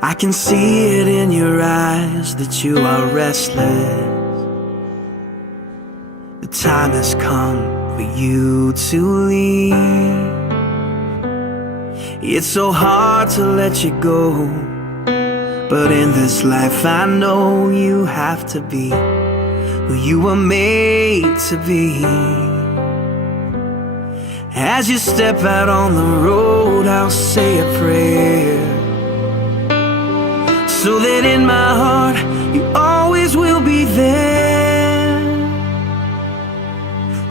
I can see it in your eyes that you are restless. The time has come for you to leave. It's so hard to let you go, but in this life I know you have to be who you were made to be. As you step out on the road, I'll say a prayer, so that in my heart you always will be there.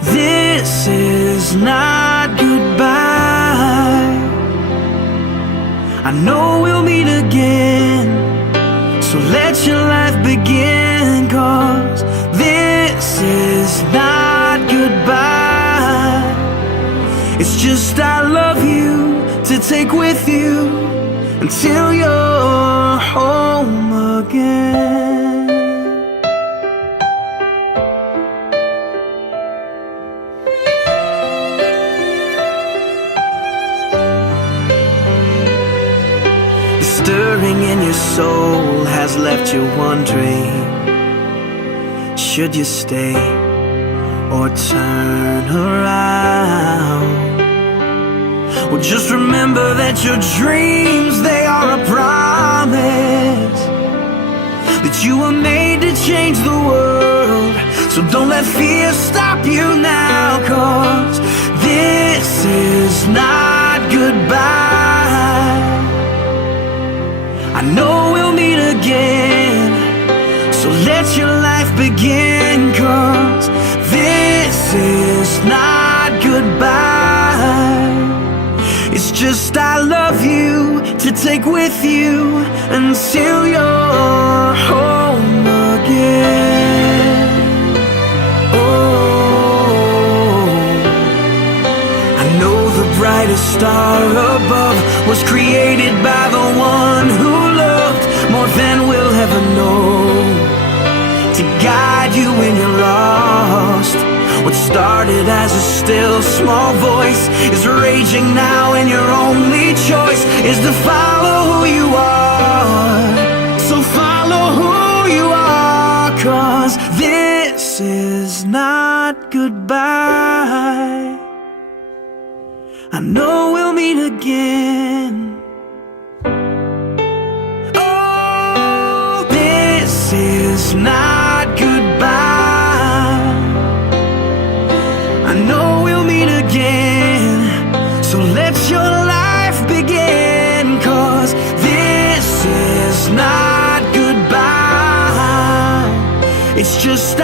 This is not goodbye. I know we'll meet again, so let your life begin, 'cause this is not goodbye. It's just I love you to take with you until you're home again. The stirring in your soul has left you wondering, should you stay or turn around? Well, just remember that your dreams, they are a promise, that you were made to change the world. So don't let fear stop you now, 'cause this is not goodbye. I know we'll meet again, so let your life begin, 'cause this is not goodbye. It's just I love you to take with you until you're home again. Oh, I know the brightest star above was created by the one who loved more than we'll ever know, to guide you when you're lost. What started as a still small voice is raging now, and your only choice is to follow who you are. So follow who you are, 'cause this is not goodbye. I know we'll meet again. Oh, this is not goodbye. I know we'll meet again, so let your life begin, 'cause this is not goodbye. It's just